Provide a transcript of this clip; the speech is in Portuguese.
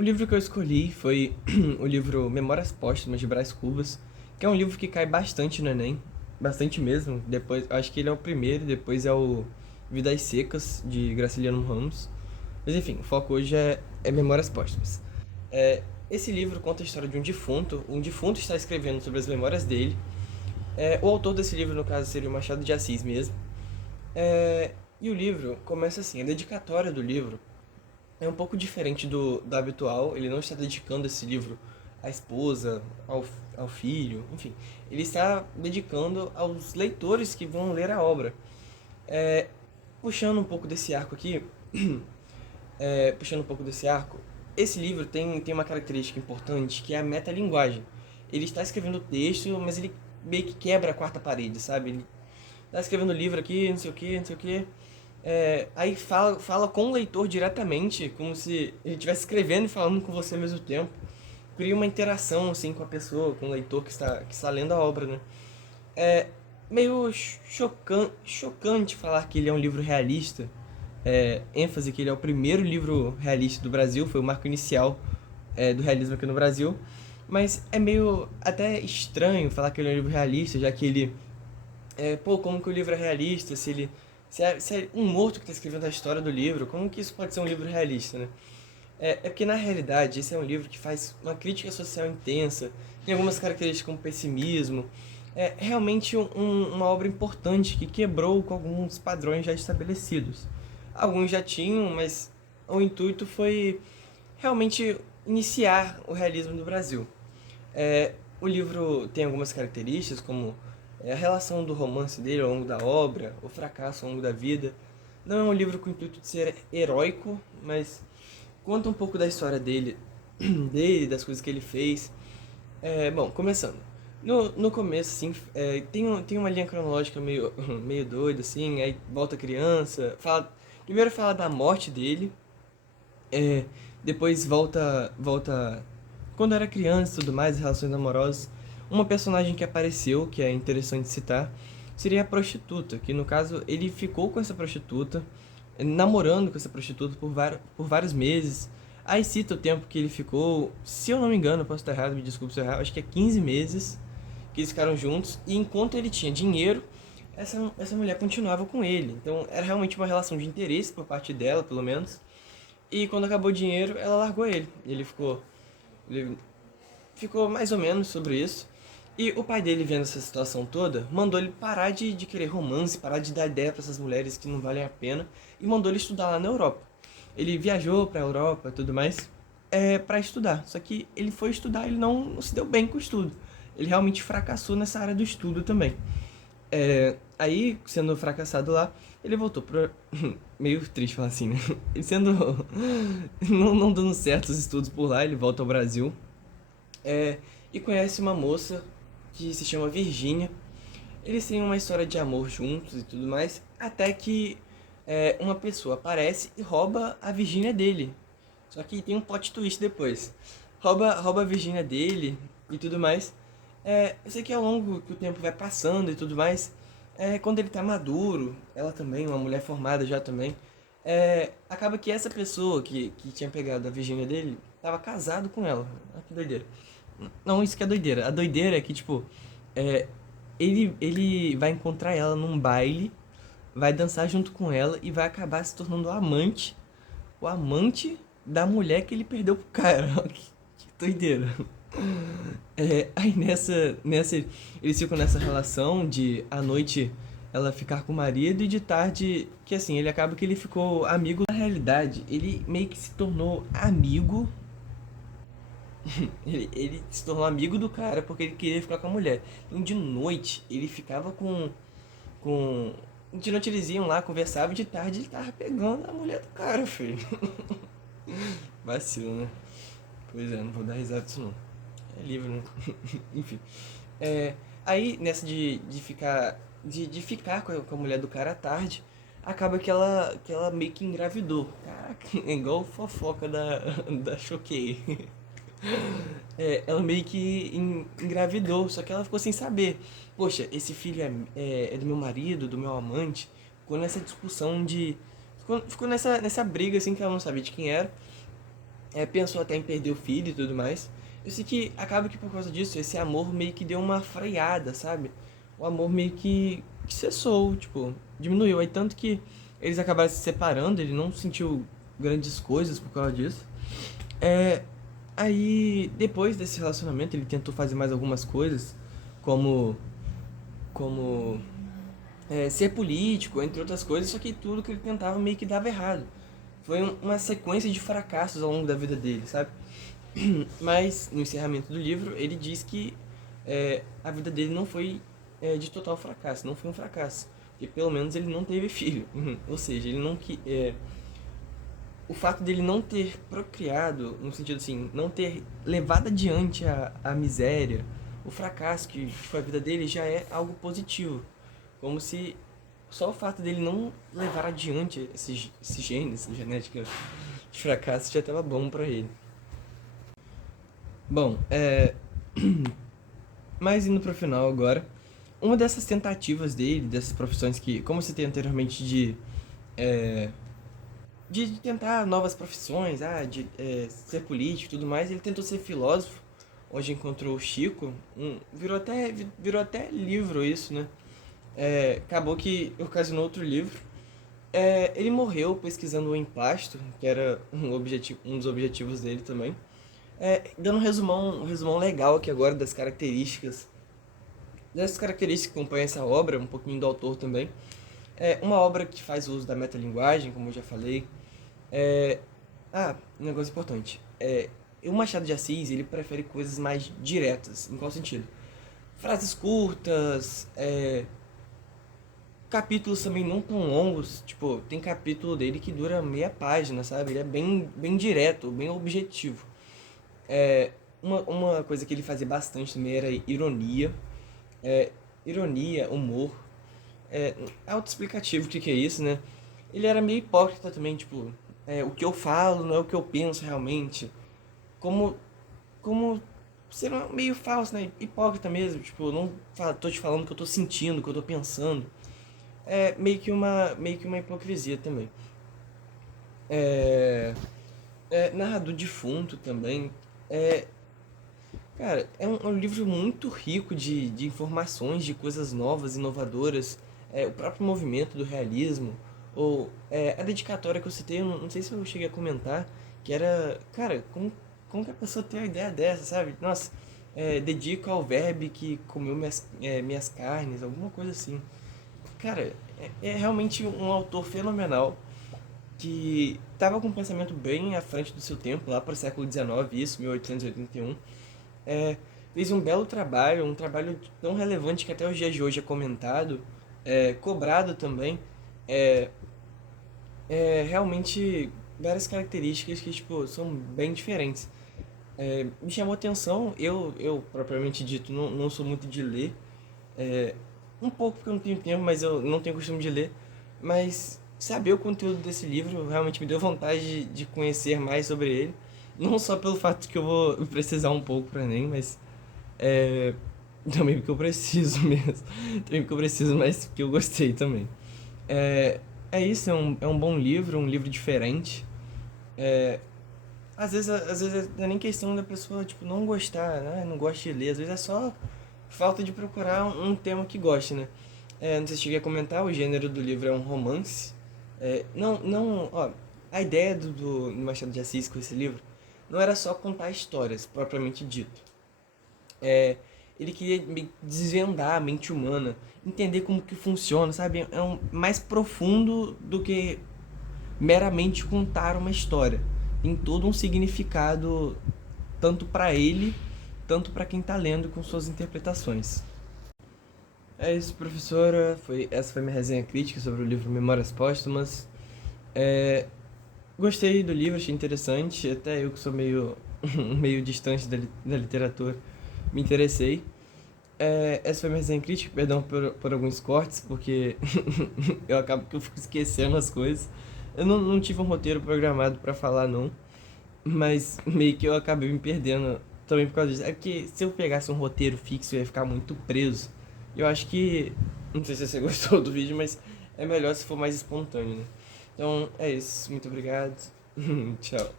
O livro que eu escolhi foi o livro Memórias Póstumas de Brás Cubas, que é um livro que cai bastante no Enem, bastante mesmo. Depois, acho que ele é o primeiro, depois é o Vidas Secas, de Graciliano Ramos. Mas enfim, o foco hoje é Memórias Póstumas. Esse livro conta a história de um defunto está escrevendo sobre as memórias dele. O autor desse livro, no caso, seria o Machado de Assis mesmo. E o livro começa assim, a dedicatória do livro é um pouco diferente do habitual. Ele não está dedicando esse livro à esposa, ao filho, enfim. Ele está dedicando aos leitores que vão ler a obra. É, puxando um pouco desse arco aqui, puxando um pouco desse arco, esse livro tem uma característica importante que é a metalinguagem. Ele está escrevendo o texto, mas ele meio que quebra a quarta parede, sabe? Ele está escrevendo o livro aqui, não sei o que, não sei o que. Aí fala com o leitor diretamente, como se ele estivesse escrevendo e falando com você ao mesmo tempo. Cria uma interação assim com a pessoa, com o leitor que está lendo a obra, né? É meio chocante falar que ele é um livro realista. ênfase que ele é o primeiro livro realista do Brasil, foi o marco inicial do realismo aqui no Brasil. Mas é meio até estranho falar que ele é um livro realista, já que ele como que o livro é realista, se é um morto que está escrevendo a história do livro, como que isso pode ser um livro realista, né? Porque, na realidade, esse é um livro que faz uma crítica social intensa, tem algumas características como pessimismo, é realmente uma obra importante que quebrou com alguns padrões já estabelecidos. Alguns já tinham, mas o intuito foi realmente iniciar o realismo no Brasil. O livro tem algumas características, como a relação do romance dele ao longo da obra, o fracasso ao longo da vida. Não é um livro com o intuito de ser heróico, mas conta um pouco da história dele, das coisas que ele fez. Bom, começando. No começo, assim, tem uma linha cronológica meio, meio doida, assim, aí volta a criança, primeiro fala da morte dele, é, depois volta quando era criança e tudo mais, relações amorosas. Uma personagem que apareceu, que é interessante citar, seria a prostituta, que no caso ele ficou com essa prostituta, namorando com essa prostituta por vários meses. Aí cita o tempo que ele ficou, se eu não me engano, posso estar errado, me desculpe se eu errar, acho que é 15 meses que eles ficaram juntos, e enquanto ele tinha dinheiro, essa mulher continuava com ele. Então era realmente uma relação de interesse por parte dela, pelo menos. E quando acabou o dinheiro, ela largou ele. Ele ficou mais ou menos sobre isso. E o pai dele, vendo essa situação toda, mandou ele parar de querer romance, parar de dar ideia para essas mulheres que não valem a pena, e mandou ele estudar lá na Europa. Ele viajou para a Europa e tudo mais para estudar. Só que ele foi estudar, ele não se deu bem com o estudo. Ele realmente fracassou nessa área do estudo também. Aí, sendo fracassado lá, ele voltou pro. Meio triste falar assim, né? Ele sendo. não dando certo os estudos por lá, ele volta ao Brasil. E conhece uma moça que se chama Virgínia. Eles têm uma história de amor juntos e tudo mais. Até que uma pessoa aparece e rouba a Virgínia dele. Só que tem um plot twist depois. Rouba a Virgínia dele e tudo mais. Eu sei que ao longo que o tempo vai passando e tudo mais, quando ele tá maduro, ela também, uma mulher formada já também, acaba que essa pessoa que tinha pegado a Virgínia dele, tava casado com ela. Ah, que doideira. Não, isso que é doideira. A doideira é que, tipo, é, ele vai encontrar ela num baile, vai dançar junto com ela e vai acabar se tornando o amante da mulher que ele perdeu pro cara. Que doideira. Aí nessa eles ficam nessa relação de à noite ela ficar com o marido e de tarde que assim, ele acaba que ele ficou amigo. Na realidade, ele meio que se tornou amigo. Ele se tornou amigo do cara porque ele queria ficar com a mulher. Então de noite ele ficava com. De noite eles iam lá, conversavam e de tarde ele tava pegando a mulher do cara, filho. Vacilo, né? Pois é, não vou dar risada disso não. É livre, né? Enfim. Aí, nessa de ficar. De ficar com a mulher do cara à tarde, acaba que ela meio que engravidou. Caraca, é igual fofoca da Choquei. Ela meio que engravidou, só que ela ficou sem saber. Poxa, esse filho é do meu marido, do meu amante. Ficou nessa discussão de. Ficou nessa briga assim que ela não sabia de quem era. pensou até em perder o filho e tudo mais. Eu sei que acaba que por causa disso, esse amor meio que deu uma freada, sabe? O amor meio que cessou, tipo, diminuiu. Aí tanto que eles acabaram se separando, ele não sentiu grandes coisas por causa disso. É, aí, depois desse relacionamento, ele tentou fazer mais algumas coisas, como, como ser político, entre outras coisas, só que tudo que ele tentava meio que dava errado. Foi uma sequência de fracassos ao longo da vida dele, sabe? Mas, no encerramento do livro, ele diz que a vida dele não foi de total fracasso, não foi um fracasso. E pelo menos ele não teve filho. Ou seja, ele não que o fato dele não ter procriado, no sentido assim, não ter levado adiante a miséria, o fracasso que foi a vida dele já é algo positivo. Como se só o fato dele não levar adiante esse gene, essa genética de fracasso já estava bom pra ele. Bom, mas indo pro final agora, uma dessas tentativas dele, dessas profissões que, como eu citei anteriormente, é, de tentar novas profissões, de ser político e tudo mais, ele tentou ser filósofo, onde encontrou o Chico, virou até livro isso, né? Acabou que ocasionou outro livro. Ele morreu pesquisando o emplasto, que era um dos objetivos dele também. Dando um resumão legal aqui agora dessas características que acompanham essa obra, um pouquinho do autor também. Uma obra que faz uso da metalinguagem, como eu já falei. Um negócio importante. O Machado de Assis, ele prefere coisas mais diretas. Em qual sentido? Frases curtas, capítulos também não tão longos. Tipo, tem capítulo dele que dura meia página, sabe? Ele é bem direto, bem objetivo. Uma coisa que ele fazia bastante também era ironia. Ironia, humor. Autoexplicativo o que é isso, né? Ele era meio hipócrita também, tipo, o que eu falo não é o que eu penso realmente. Como, como ser meio falso, né? Hipócrita mesmo, tipo, não tô te falando o que eu tô sentindo, o que eu tô pensando. Meio que uma hipocrisia também. Narrador defunto também. É, Cara, é um livro muito rico de informações, de coisas novas, inovadoras. O próprio movimento do realismo, ou a dedicatória que eu citei, eu não sei se eu cheguei a comentar, que era, cara, como que a pessoa tem uma ideia dessa, sabe? Nossa, dedico ao verbe que comeu minhas carnes, alguma coisa assim. Cara, é realmente um autor fenomenal que estava com um pensamento bem à frente do seu tempo, lá para o século XIX, isso, 1881. é, Fez um belo trabalho, um trabalho tão relevante que até os dias de hoje é comentado, cobrado também. É, Realmente várias características que tipo, são bem diferentes. Me chamou atenção, eu propriamente dito, não sou muito de ler, um pouco porque eu não tenho tempo, mas eu não tenho costume de ler. Mas saber o conteúdo desse livro realmente me deu vontade de conhecer mais sobre ele. Não só pelo fato que eu vou precisar um pouco para Enem, mas é, também porque eu preciso mesmo. Também porque eu preciso, mas porque eu gostei também. É, é isso, é um bom livro, um livro diferente. Às vezes não é nem questão da pessoa tipo, não gostar, né? Não gosta de ler. Às vezes é só falta de procurar um tema que goste, né? Não sei se cheguei a comentar, o gênero do livro é um romance. Ó, a ideia do Machado de Assis com esse livro não era só contar histórias, propriamente dito. Ele queria desvendar a mente humana, entender como que funciona, sabe? Mais profundo do que meramente contar uma história. Tem todo um significado tanto para ele, tanto para quem está lendo com suas interpretações. É isso, professora. Essa foi minha resenha crítica sobre o livro Memórias Póstumas. Gostei do livro, achei interessante. Até eu que sou meio, meio distante da literatura, me interessei. Essa foi minha resenha crítica, perdão por alguns cortes, porque eu acabo que eu fico esquecendo as coisas. Eu não tive um roteiro programado pra falar, não, mas meio que eu acabei me perdendo também por causa disso. É porque se eu pegasse um roteiro fixo, eu ia ficar muito preso. Eu acho que. Não sei se você gostou do vídeo, mas é melhor se for mais espontâneo, né? Então é isso, muito obrigado. Tchau.